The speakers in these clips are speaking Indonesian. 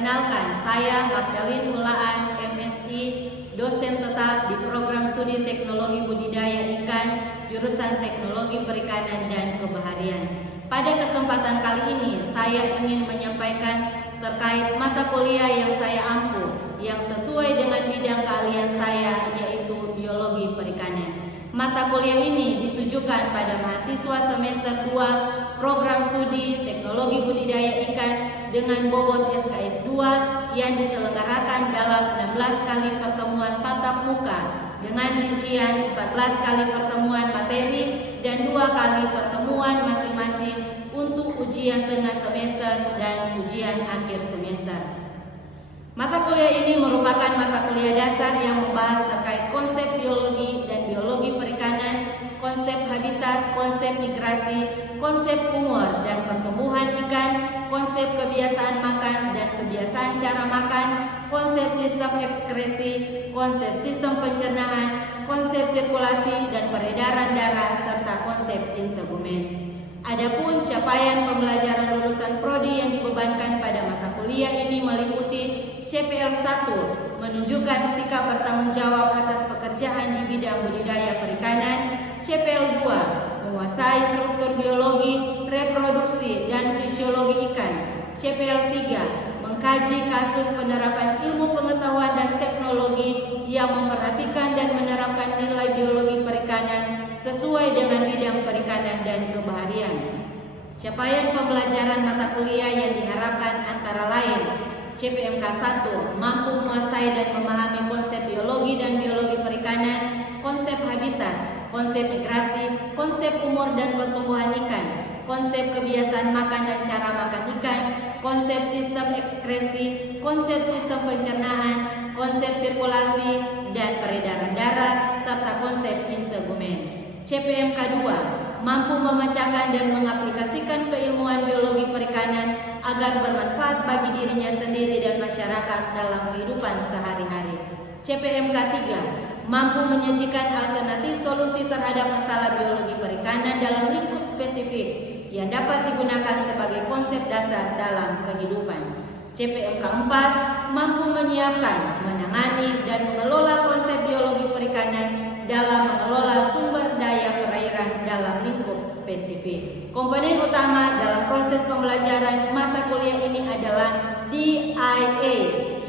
Perkenalkan, saya Magdalene Ulaan, MSI, dosen tetap di Program Studi Teknologi Budidaya Ikan, jurusan Teknologi Perikanan dan Kebaharian. Pada kesempatan kali ini, saya ingin menyampaikan terkait mata kuliah yang saya ampu, yang sesuai dengan bidang keahlian saya, yaitu Biologi Perikanan. Mata kuliah ini ditujukan pada mahasiswa semester 2 Program Studi Teknologi Budidaya Ikan dengan bobot SKS 2 yang diselenggarakan dalam 16 kali pertemuan tatap muka dengan rincian 14 kali pertemuan materi dan 2 kali pertemuan masing-masing untuk ujian tengah semester dan ujian akhir semester. Mata kuliah ini merupakan mata kuliah dasar yang membahas terkait konsep biologi dan biologi perikanan, konsep habitat, konsep migrasi, konsep umur dan pertumbuhan ikan, konsep kebiasaan makan dan kebiasaan cara makan, konsep sistem ekskresi, konsep sistem pencernaan, konsep sirkulasi dan peredaran darah, serta konsep integumen. Adapun capaian pembelajaran lulusan prodi yang dibebankan pada mata kuliah ini meliputi CPL 1, menunjukkan sikap bertanggung jawab atas pekerjaan di bidang budidaya perikanan, CPL 2, menguasai struktur biologi, reproduksi, dan fisiologi ikan, CPL 3, mengkaji kasus penerapan ilmu pengetahuan dan teknologi yang memperhatikan dan menerapkan nilai biologi perikanan sesuai dengan bidang perikanan dan kebaharian. Capaian pembelajaran mata kuliah yang diharapkan antara lain: CPMK 1, mampu menguasai dan memahami konsep biologi dan biologi perikanan, konsep habitat, konsep migrasi, konsep umur dan pertumbuhan ikan, konsep kebiasaan makan dan cara makan ikan, konsep sistem ekskresi, konsep sistem pencernaan, konsep sirkulasi dan peredaran darah, serta konsep integumen. CPMK 2, mampu memecahkan dan mengaplikasikan keilmuan biologi perikanan agar bermanfaat bagi dirinya sendiri dan masyarakat dalam kehidupan sehari-hari. CPMK 3, mampu menyajikan alternatif solusi terhadap masalah biologi perikanan dalam lingkup spesifik yang dapat digunakan sebagai konsep dasar dalam kehidupan. CPMK 4, mampu menyiapkan, menangani, dan mengelola konsep biologi perikanan dalam mengelola sumber daya perairan dalam lingkup spesifik. Komponen utama dalam proses pembelajaran mata kuliah ini adalah DIA,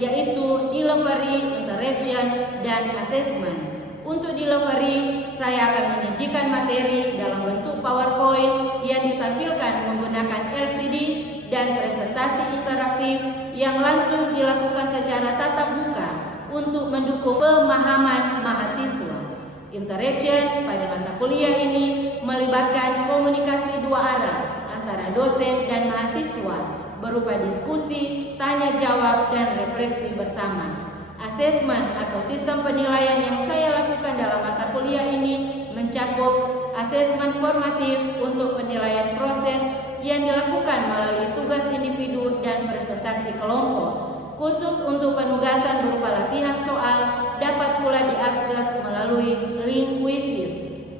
yaitu Delivery, Interaction, dan Assessment. Untuk delivery, saya akan menyajikan materi dalam bentuk PowerPoint yang ditampilkan menggunakan LCD dan presentasi interaktif yang langsung dilakukan secara tatap muka untuk mendukung pemahaman mahasiswa. Interaction pada mata kuliah ini melibatkan komunikasi dua arah antara dosen dan mahasiswa berupa diskusi, tanya jawab, dan refleksi bersama. Asesmen atau sistem penilaian yang saya lakukan dalam mata kuliah ini mencakup asesmen formatif untuk penilaian proses yang dilakukan melalui tugas individu dan presentasi kelompok. Khusus untuk penugasan berupa latihan soal dapat pula diakses melalui link quizzes,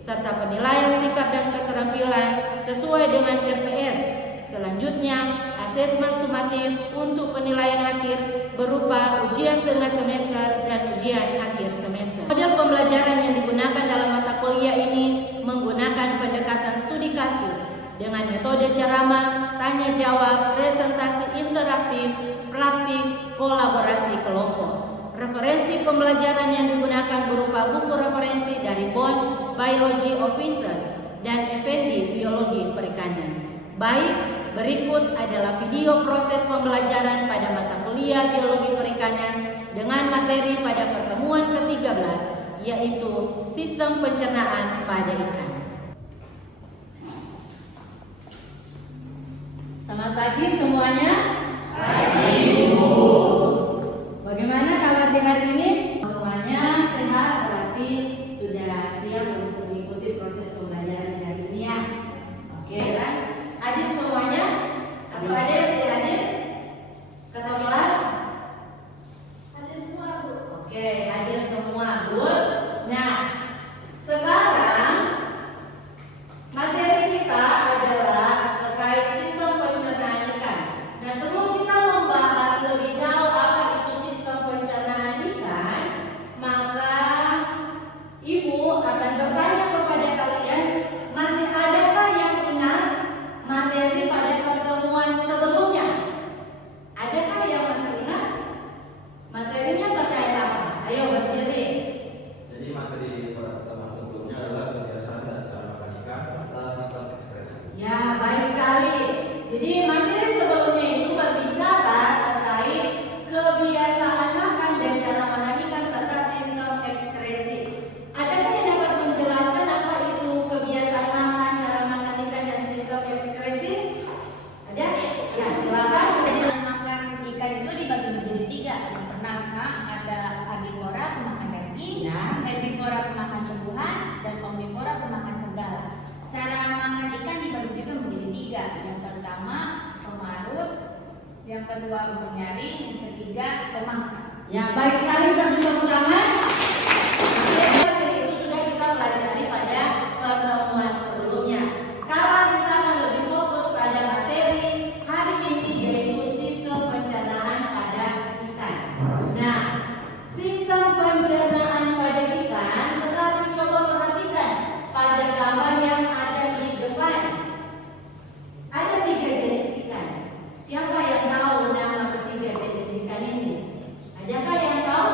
serta penilaian sikap dan keterampilan sesuai dengan RPS. Selanjutnya, asesmen sumatif untuk penilaian akhir berupa ujian tengah semester dan ujian akhir semester. Model pembelajaran yang digunakan dalam mata kuliah ini menggunakan pendekatan studi kasus dengan metode ceramah, tanya jawab, presentasi interaktif, praktik, kolaborasi kelompok. Referensi pembelajaran yang digunakan berupa buku referensi dari Bond Biology Officers dan Effendi Biologi Perikanan. Baik, berikut adalah video proses pembelajaran pada mata kuliah Biologi Perikanan dengan materi pada pertemuan ke-13, yaitu Sistem Pencernaan pada Ikan. Selamat pagi semuanya. Pagi, Bu. Bagaimana kabar di hari ini? Semuanya sehat, berarti sudah siap untuk mengikuti proses pembelajaran di hari ini ya. Oke, kan? Hadir semuanya? Atau ada yang tidak hadir? Ketua kelas? Hadir semua, Bu. Oke, hadir semua, Bu. Nah, sekarang materi kita adalah terkait sistem pencernaan ikan. Yang pertama ada karnivora, pemakan daging, Ya. herbivora, pemakan tumbuhan, dan omnivora, pemakan segala. Cara makan ikan dibagi juga menjadi 3. Yang pertama pemarut, yang kedua penyaring, yang ketiga pemangsa. Ya, baik sekali, kita beri tepuk tangan. Materi itu sudah kita pelajari pada pertemuan sebelumnya. Sekarang kita akan lebih fokus pada materi hari ini, yaitu sistem pencernaan pada ikan. Nah, sistem pencernaan pada ikan, sekarang coba perhatikan pada gambar yang ada di depan. Ada 3 jenis ikan. Siapa yang tahu nama ketiga jenis ikan ini? Adakah yang tahu?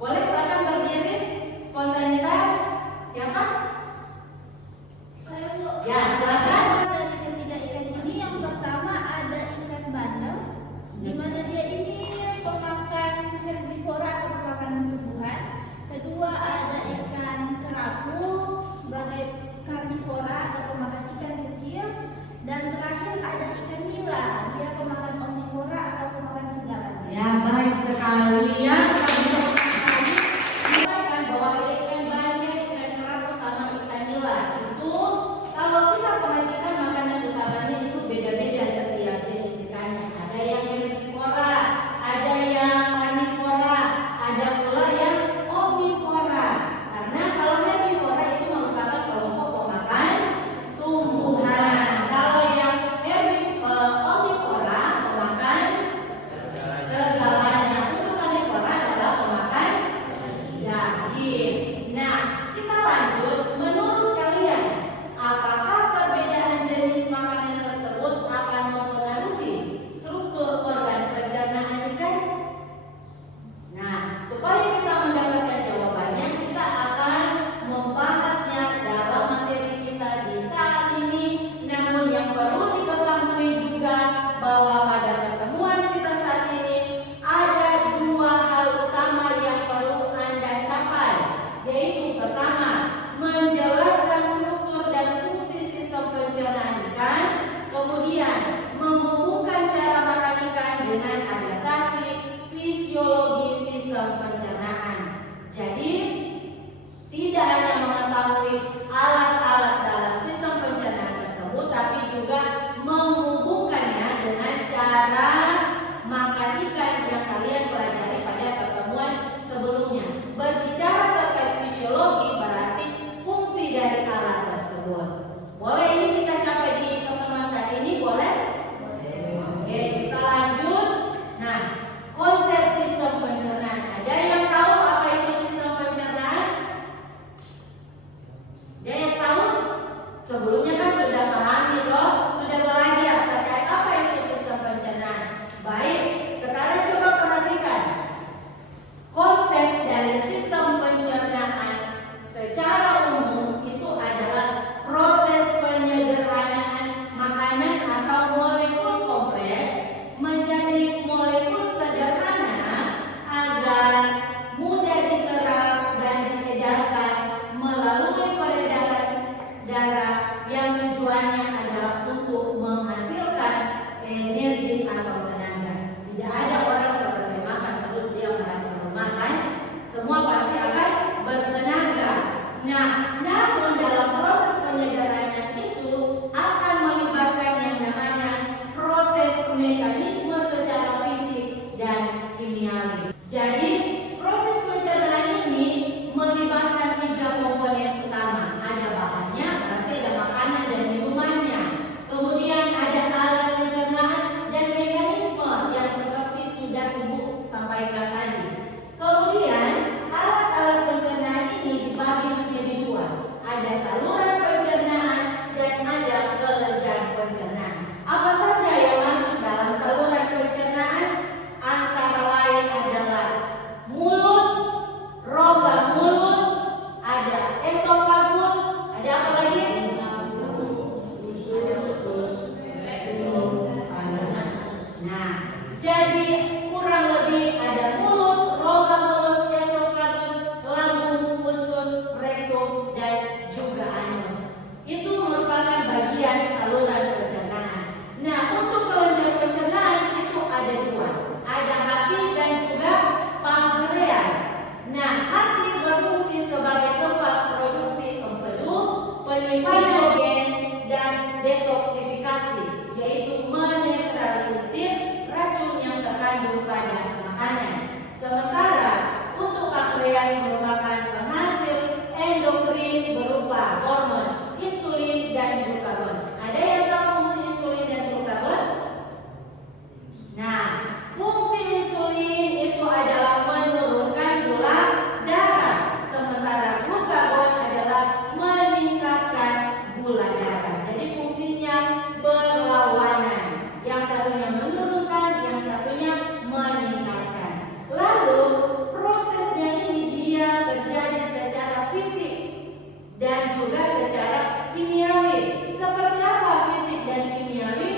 Boleh silakan berdiri. Spontanitas. Siapa? Saya Bu. Ya, silakan. Dari ketiga ikan ini yang pertama ada ikan bandeng, di mana dia ini pemakan herbivora atau pemakan tumbuhan. Kedua ada ikan kerapu sebagai karnivora atau pemakan ikan kecil. Dan terakhir ada ikan nila, dia pemakan omnivora atau pemakan segalanya. Ya, baik sekali ya. Sampaikan bahwa ada ikan bandeng, ikan kerapu sama ikan nila. Itu kalau kita perhatikan makanan utamanya itu beda-beda setiap jenis ikannya. Ada yang herbivora, ada yang karnivora, ada pula yang omnivora. Karena kalau herbivora itu merupakan kelompok pemakan tumbuhan. Kalau yang omnivora pemakan segalanya. Untuk karnivora adalah pemakan daging. Nah, kita lanjut. Menurut kalian, apakah perbedaan jenis makanan tersebut akan mempengaruhi struktur organ pencernaan ikan? Nah, supaya kita mendapatkan jawabannya, kita akan membahasnya dalam materi kita di saat ini. Namun yang perlu diketahui juga bahwa pada pertemuan kita saat ini ada 2 hal utama yang perlu Anda capai, yaitu pertama, menjelaskan struktur dan fungsi sistem pencernaan ikan, kemudian menghubungkan cara makan ikan dengan adaptasi fisiologi sistem pencernaan. Jadi, tidak hanya mengetahui alat-alat dalam sistem pencernaan tersebut, tapi juga menghubungkannya dengan cara makan ikan yang kalian pelajari pada pertemuan sebelumnya. Berbicara terkait fisiologi berarti fungsi dari alat tersebut. Boleh ini kita capai di pertemuan saat ini? Boleh? Oke, kita lanjut. Nah, konsep sistem pencernaan. Ada yang tahu apa itu sistem pencernaan? Ada yang tahu? Sebelumnya kan sudah pahami loh, sudah belajar terkait apa itu sistem pencernaan. Baik, sekarang coba perhatikan. Konsep dari sistem pencernaan secara umum itu adalah proses penyederhanaan makanan atau molekul kompleks menjadi molekul sederhana agar mudah diserap dan diedarkan melalui peredaran darah yang tujuannya adalah untuk menghasilkan energi atau tenaga. Tidak ada orang selesai makan terus dia merasa lemah kan? Semua pasti akan bertenaga. Nah, namun dalam proses penyederhanaan itu akan melibatkan yang namanya proses mekanisme secara fisik dan kimiawi. Jadi, proses pencernaan ini melibatkan 3 komponen utama. Ada bahannya, berarti ada makanan dan minumannya. Kemudian ada alat pencernaan dan mekanisme yang seperti sudah Ibu sampaikan tadi. Kemudian alat-alat pencernaan ini dibagi menjadi 2. Ada saluran pencernaan dan ada kelenjar pencernaan. Apa saja yang masuk dalam saluran pencernaan? Antara lain adalah mulut, rongga mulut, ada esofagus, ada apa lagi? Nah, jadi kurang lebih ada mulut, rongga mulut, esofagus, lambung, usus, rektum, dan juga anus. Itu merupakan bagian saluran pencernaan. Nah, untuk kelenjar pencernaan itu ada 2. Ada hati dan juga terkandung pada makanan. Sementara untuk pankreas merupakan penghasil endokrin berupa hormon insulin dan glukagon. Ada yang tahu fungsi insulin dan glukagon? Nah, fungsi insulin itu adalah menurunkan gula darah, sementara glukagon adalah meningkatkan gula darah. Jadi fungsinya berlawanan. Yang satunya menurunkan, yang satunya meningkatkan. Lalu prosesnya ini dia terjadi secara fisik dan juga secara kimiawi. Seperti apa fisik dan kimiawi?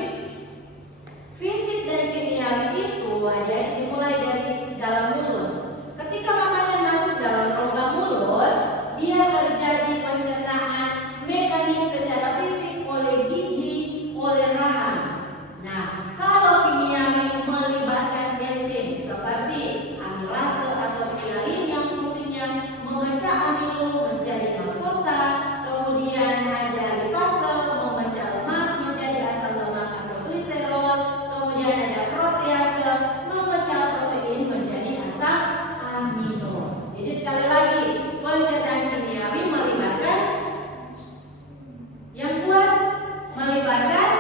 Fisik dan kimiawi itu dimulai dari dalam mulut. Ketika makanan masuk dalam rongga mulut, dia terjadi pencernaan mekanik secara fisik oleh gigi, oleh rahang. Nah, kalau kimiawi melibatkan enzim seperti amilase atau hialin yang fungsinya memecah amilo menjadi maltosa, kemudian ada lipase memecah lemak menjadi asam lemak atau gliserol, kemudian ada protease memecah protein menjadi asam amino. Jadi sekali lagi, pencernaan kimiawi melibatkan yang kuat, melibatkan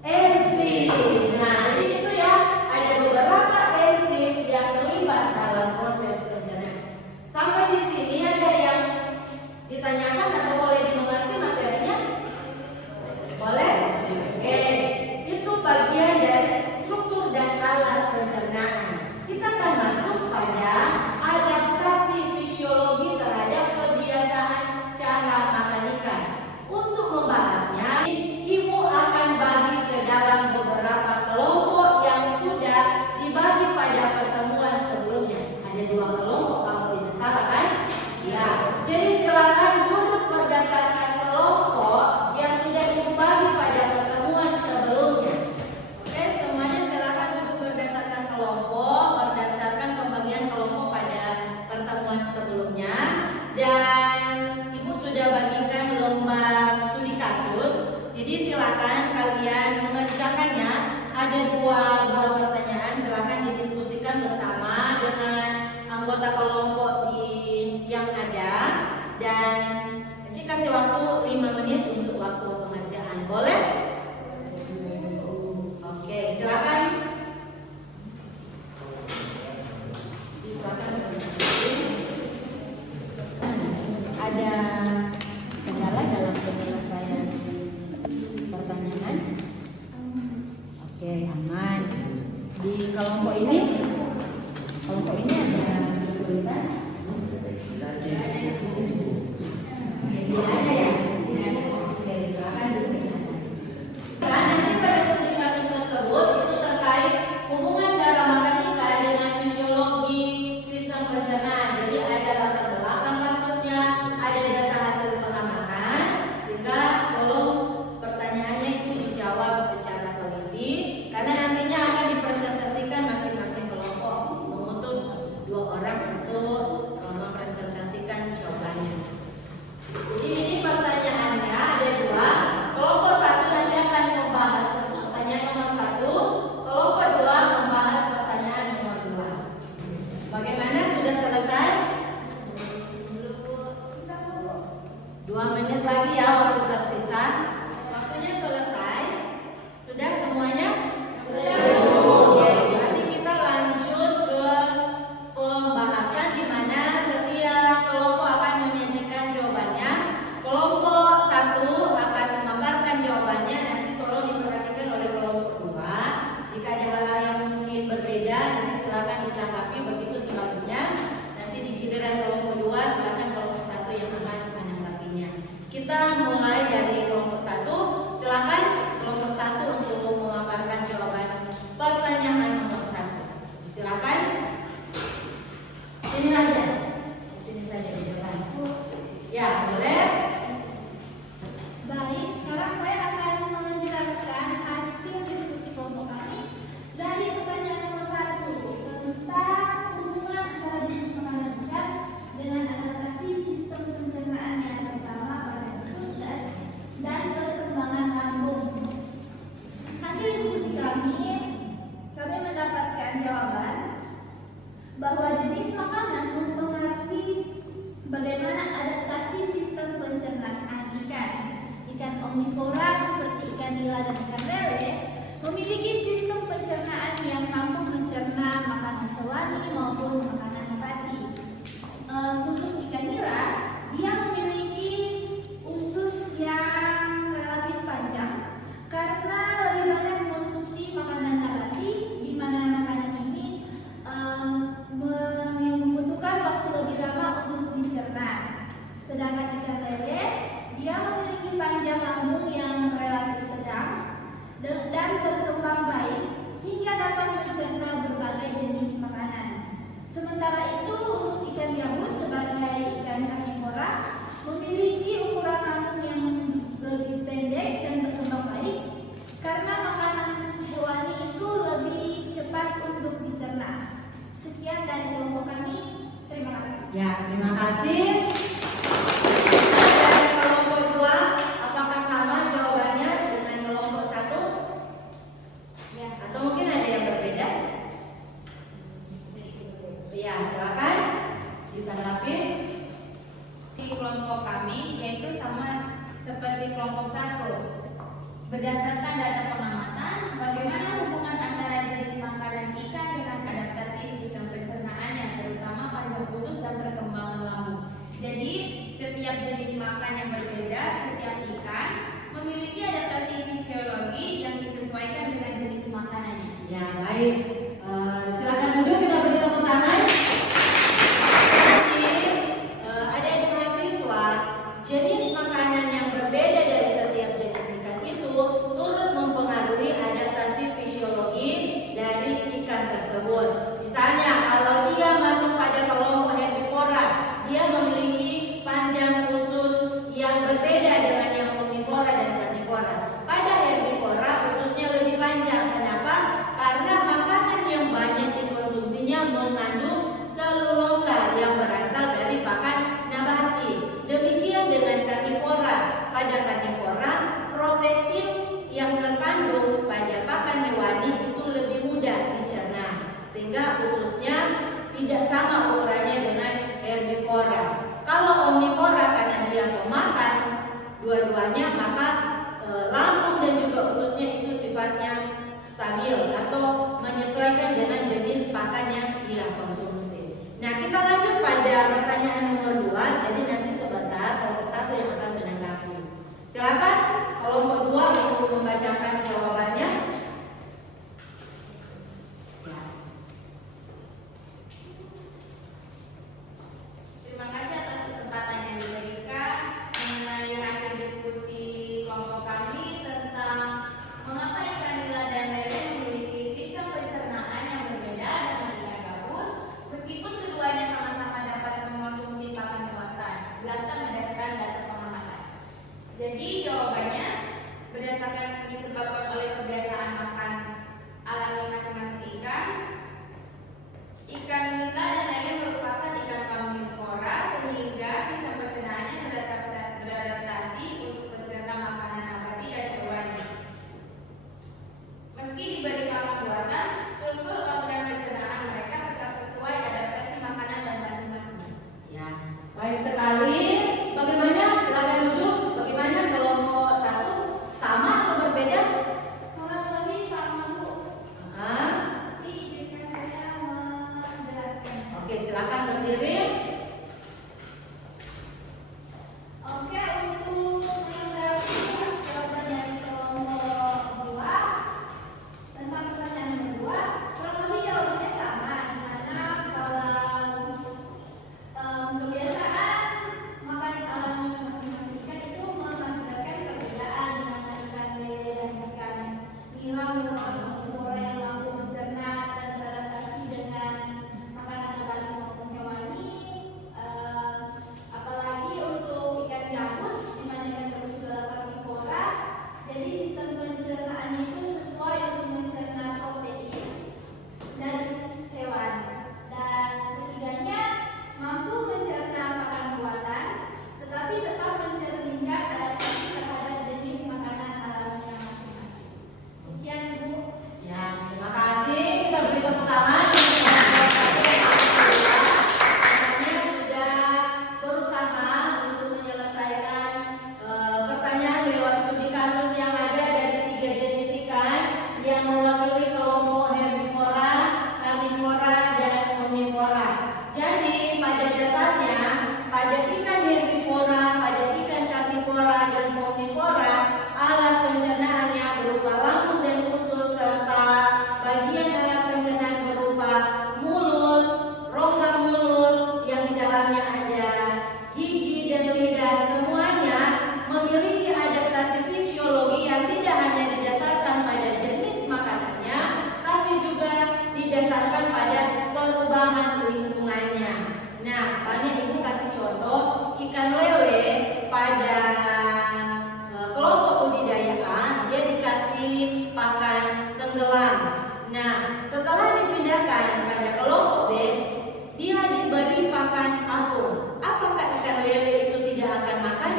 enzim. Nah, jadi itu ya, ada beberapa enzim yang terlibat dalam proses pencernaan. Sampai di sini ada yang ditanyakan atau boleh dimengerti materinya? Boleh? Oke, itu bagian dari struktur dan alat pencernaan. Kita akan masuk pada adaptasi fisiologi terhadap kebiasaan cara makan ikan. Untuk membahasnya, Ibu akan bagi ke dalam beberapa kelompok yang sudah dibagi pada pertemuan sebelumnya. Ada 2 kelompok kalau tidak salah kan? Ya. Jadi silakan duduk berdasarkan kelompok yang sudah Ibu bagi pada pertemuan sebelumnya. Oke, semuanya silakan duduk berdasarkan kelompok, berdasarkan pembagian kelompok pada pertemuan sebelumnya. Dan Ibu sudah bagikan lembar studi kasus. Jadi silakan kalian mengerjakannya. Ada 2 buah pertanyaan, silakan didiskusikan bersama dengan anggota kelompok yang ada. Dan Cik kasih waktu 5 menit untuk waktu pengerjaan. Boleh? Oke, silakan. Silakan. Ada kendala dalam penyelesaian pertanyaan? Oke, aman. Di kelompok ini ada kesulitan? Tidak ada ya? Oke, silakan dulu. Nanti pada studi kasus tersebut itu terkait hubungan cara makan ikan dengan fisiologi sistem pencernaan. Jadi ada latar belakang kasusnya, ada data hasil pengamatan, sehingga tolong pertanyaannya itu dijawab secara teliti, karena nantinya akan dipresentasikan masing-masing kelompok, mengutus 2 orang untuk mempresentasikan jawabannya. Jadi ini pertanyaannya ada 2. Kelompok 1 nanti akan membahas pertanyaan nomor 1, kelompok 2 membahas pertanyaan nomor 2. Bagaimana, sudah selesai? 2 menit lagi ya waktu tersisa. Waktunya selesai. Sudah semuanya? Sudah. Oke, berarti kita lanjut ke pembahasan di mana setiap kelompok akan menyajikan jawabannya. Kelompok 1 akan memaparkan jawabannya, nanti tolong diperhatikan oleh kelompok 2. Jika ada hal-hal yang mungkin berbeda, nanti silakan dicakapi, begitu selanjutnya. Nanti di giliran kelompok 2 silakan kelompok 1 yang akan menanggapinya. Kita mulai dari kelompok 1. Silakan kelompok 1 untuk memaparkan jawaban pertanyaan nomor 1. Silakan. Sini saja. Sini saja di depan. Ya, boleh. Baik, sekarang saya akan menjelaskan hasil diskusi kelompok kami dari pertanyaan nomor 1 tentang hubungan antara jenis makanan ikan dengan adaptasi sistem pencernaan yang pertama pada usus dan kelompok 1. Berdasarkan data pengamatan, bagaimana hubungan antara jenis makanan ikan dengan adaptasi sistem pencernaannya, terutama panjang usus dan perkembangan lambung. Jadi, setiap jenis makan yang berbeda, setiap ikan memiliki adaptasi fisiologi yang disesuaikan dengan jenis makanannya. Ya, baik. Silakan duduk, kita beri tepuk tangan. Adik-adik mahasiswa, jenis makanan yang berbeda dari setiap jenis ikan itu turut mempengaruhi adaptasi fisiologi dari ikan tersebut. Misalnya, kalau dia masuk pada kelompok herbivora, dia memiliki panjang usus yang berbeda dengan yang omnivora dan karnivora. Pada herbivora ususnya lebih panjang. Kenapa? Karena makanan yang banyak dikonsumsinya mengandung selulosa yang berasal dari pakan nabati. Demikian dengan karnivora. Pada karnivora, protein yang terkandung pada pakan hewani itu lebih mudah dicerna, sehingga ususnya tidak sama ukurannya dengan herbivora. Kalau omnivora, karena dia pemakan dua-duanya, maka lambung dan juga ususnya itu sifatnya stabil atau menyesuaikan dengan jenis pakan yang dia konsumsi. Nah, kita lanjut pada pertanyaan nomor 2. Jadi nanti sebentar kelompok 1 yang akan menanggapi. Silakan kelompok 2 untuk membacakan jawabannya. Ya. Terima kasih atas kesempatan yang diberikan mengenai hasil diskusi kelompok kami tentang mengapa ikan nila dan lele memiliki sistem pencernaan yang berbeda dengan ikan gabus, meskipun keduanya sama-sama dapat mengonsumsi pakan muatan. Jelaskan berdasarkan data pengamatan. Jadi jawabannya berdasarkan disebabkan oleh kebiasaan makan alami masing-masing ikan. Ikan nila dan lele merupakan ikan karnivora sehingga sistem pencernaannya beradaptasi untuk mencerna makanan nabati dan hewani. Meski diberi pakan buatan, struktur organ pencernaan mereka tetap sesuai adaptasi makanan dan masing-masing. Ya, baik sekali. Bagaimana? Silakan duduk. Bagaimana kelompok 1? Sama atau berbeda? Kurang lebih sama, Bu. Ah, Tapi izinkan saya menjelaskan. Oke, silakan berdiri. Oke, untuk menanggapi jawaban dari kelompok 2 tentang pertanyaan kedua, kurang lebih jawabannya sama, di mana kalau kebiasaan makan alami masing-masing ikan itu mengakibatkan perbedaan, di mana ikan lele dan ikan nila merupakan omnivora yang mampu mencerna dan beradaptasi dengan makanan nabati maupun hewani. Apalagi untuk ikan gabus, di mana ikan gabus adalah karnivora, jadi sistem pencernaannya itu sesuai untuk mencerna protein dari hewan. Dan ketiganya mampu mencerna pakan buatan, tetapi tetap mencerminkan adaptasi terhadap jenis makanan alaminya masing-masing. Sekian, Bu. Ya, terima kasih. Kita beri tepuk tangan. Semuanya sudah berusaha untuk menyelesaikan pertanyaan lewat studi kasus yang ada dari 3 jenis ikan yang mewakili kelompok herbivora, karnivora, dan omnivora. Jadi pada dasarnya pada ikan herbivora, pada ikan karnivora dan omnivora, alat pencernaannya berupa lambung dan usus serta bagian alat pencernaan berupa mulut, rongga mulut yang di dalamnya ada gigi dan lidah, semuanya memiliki adaptasi fisiologi yang tidak hanya didasarkan pada jenis makanannya, tapi juga didasarkan pada perubahan lingkungannya. Nah, tanya Ibu kasih contoh ikan lele pada kelompok budidaya A, dia dikasih pakan tenggelam. Nah, setelah dipindahkan pada kelompok B, dia diberi pakan apung. Apakah ikan lele itu tidak akan makan?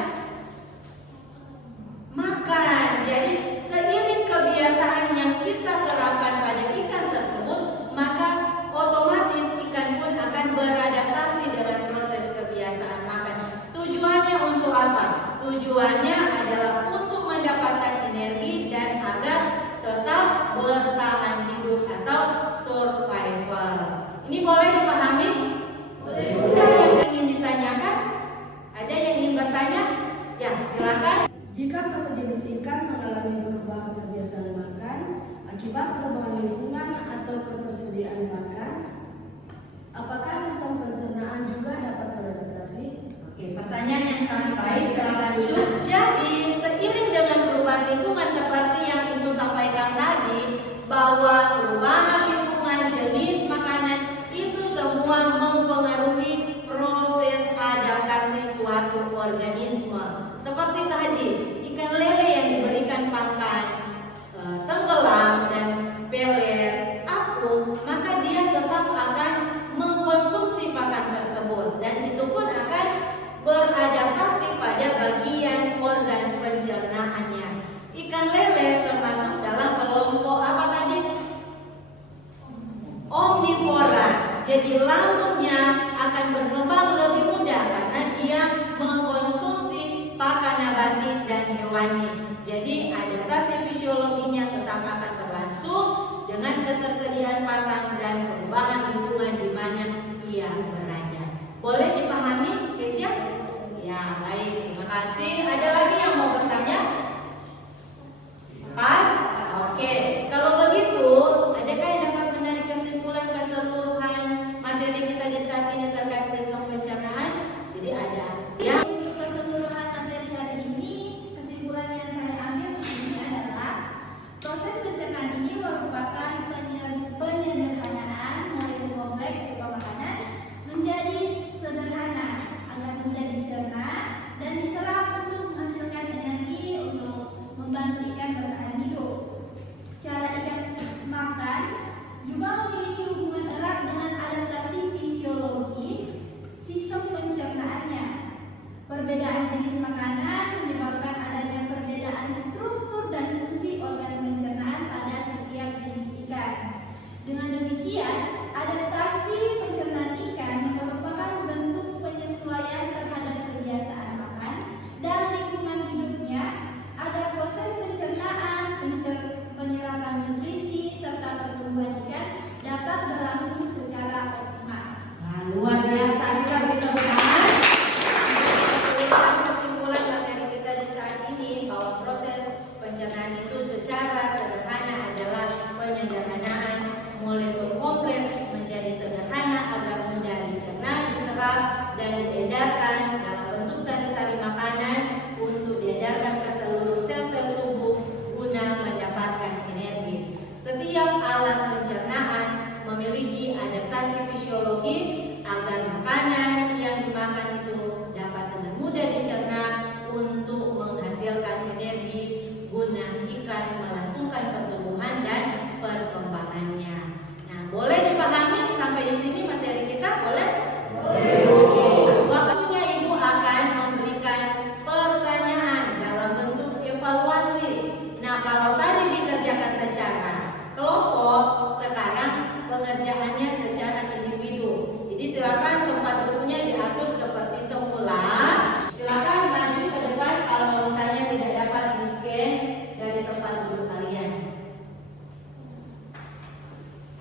Makan. Jadi seiring kebiasaan yang kita terapkan pada ikan tersebut, maka otomatis ikan pun akan beradaptasi dengan proses kebiasaan makan. Tujuannya untuk apa? Tujuannya adalah untuk Ini boleh dipahami? Boleh. Ada yang ingin ditanyakan? Ada yang ingin bertanya? Ya, silakan. Jika suatu jenis ikan mengalami perubahan kebiasaan makan akibat perubahan lingkungan atau ketersediaan makan, apakah sistem pencernaan juga dapat beradaptasi? Oke, pertanyaan yang sangat baik. Silakan duduk. Jadi, seiring dengan perubahan lingkungan seperti yang Ibu sampaikan tadi, bahwa perubahan lingkungan jenis makanan itu semua mempengaruhi proses adaptasi suatu organisme. Seperti tadi, ikan lele yang diberikan pakan tenggelam dan pelet, apung, maka dia tetap akan mengkonsumsi pakan tersebut dan itu pun akan beradaptasi pada bagian organ pencernaannya. Ikan lele termasuk dalam kelompok apa tadi? Omnivora. Jadi lambungnya akan berkembang lebih mudah karena dia mengkonsumsi pakan nabati dan hewani. Jadi adaptasi fisiologinya tetap akan berlangsung dengan ketersediaan pakan dan perubahan lingkungan di mana ia berada. Boleh dipahami, Kesya? Ya, baik. Terima kasih. Ada lagi yang mau bertanya? Pas? Oke. Kalau begitu, adakah yang dapat menarik kesimpulan keseluruhan materi kita di saat ini terkait sistem pencernaan? Jadi ada ya. Untuk keseluruhan materi hari ini, kesimpulan yang saya ambil di sini adalah proses pencernaan ini merupakan penyederhanaan mulai kompleks berupa makanan menjadi sederhana agar mudah dicerna dan diserap untuk menghasilkan energi untuk membantu ikan bertahan hidup. Cara ikan makan juga memiliki hubungan erat dengan adaptasi fisiologi sistem pencernaannya. Perbedaan jenis makanan menyebabkan adanya perbedaan struktur dan fungsi organ pencernaan pada setiap jenis ikan. Dengan demikian, adaptasi pencernaan ikan merupakan bentuk penyesuaian terhadap kebiasaan makan dan lingkungan hidupnya agar proses pencernaan, penyerapan nutrisi, serta pertumbuhan ikan dapat berlangsung secara optimal. Nah, luar biasa, kita beri tepuk tangan. Kesimpulan materi kita di saat ini bahwa proses pencernaan itu secara sederhana adalah penyederhanaan molekul kompleks menjadi sederhana agar mudah dicerna, diserap, dan diedarkan dalam bentuk sari-sari makanan untuk diedarkan ke seluruh sel-sel tubuh guna mendapatkan energi. Setiap alat pencernaan memiliki adaptasi fisiologi agar makanan yang dimakan itu dapat dengan mudah dicerna untuk menghasilkan energi guna ikan melangsungkan pertumbuhan dan perkembangannya. Nah, boleh dipahami sampai di sini materi kita? Boleh? Boleh. Waktunya Ibu akan memberikan pertanyaan dalam bentuk evaluasi. Nah, kalau tadi dikerjakan secara kelompok, sekarang pengerjaannya secara individu. Jadi silakan tempat duduknya diatur seperti semula. Silakan maju ke depan kalau misalnya tidak dapat di-scan dari tempat duduk kalian.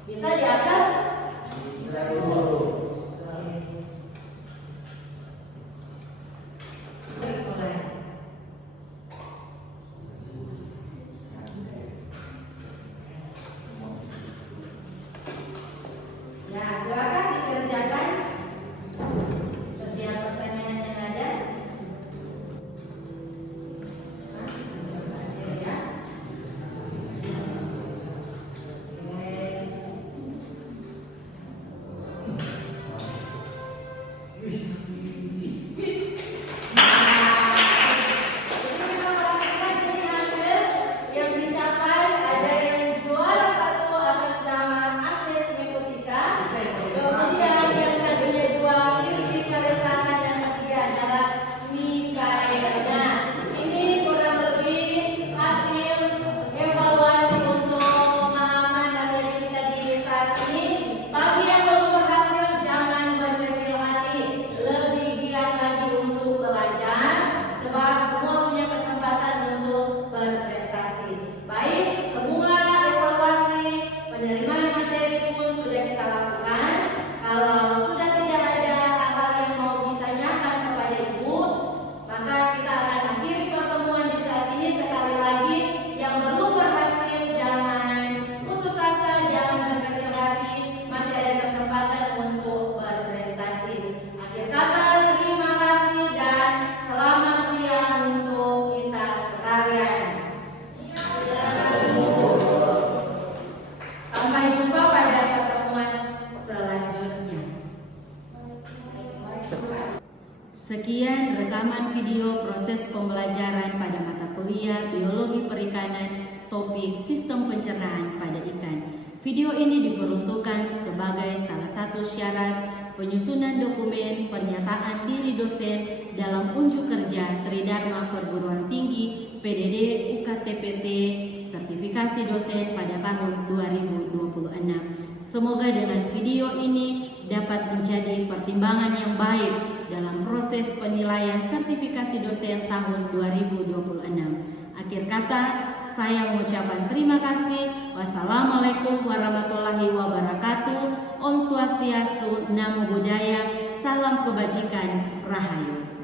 Bisa di atas? Bisa dulu. Boleh. Ya, silakan dikerjakan setiap pertanyaan yang ada. Ya. Yang dicapai ada yang juara 1 atas nama Agnes Mekutika. Kemudian yang tadinya 2 Virgi Karesa, yang ketiga adalah Mikaela. Ini kurang lebih hasil evaluasi untuk pemahaman materi kita di saat ini. Bagi yang belum berhasil jangan berkecil hati, lebih giat lagi untuk belajar sebab semua punya kesempatan untuk berprestasi. Baik, semua evaluasi penerimaan materi pun sudah kita lakukan. Sekian rekaman video proses pembelajaran pada mata kuliah Biologi Perikanan topik Sistem Pencernaan pada Ikan. Video ini diperuntukkan sebagai salah satu syarat penyusunan dokumen pernyataan diri dosen dalam unjuk kerja Tridharma Perguruan Tinggi PDD UKTPT sertifikasi dosen pada tahun 2026. Semoga dengan video ini dapat menjadi pertimbangan yang baik dalam proses penilaian sertifikasi dosen tahun 2026. Akhir kata, saya mengucapkan terima kasih. Wassalamualaikum warahmatullahi wabarakatuh. Om Swastiastu, Namo Buddhaya, salam kebajikan, Rahayu.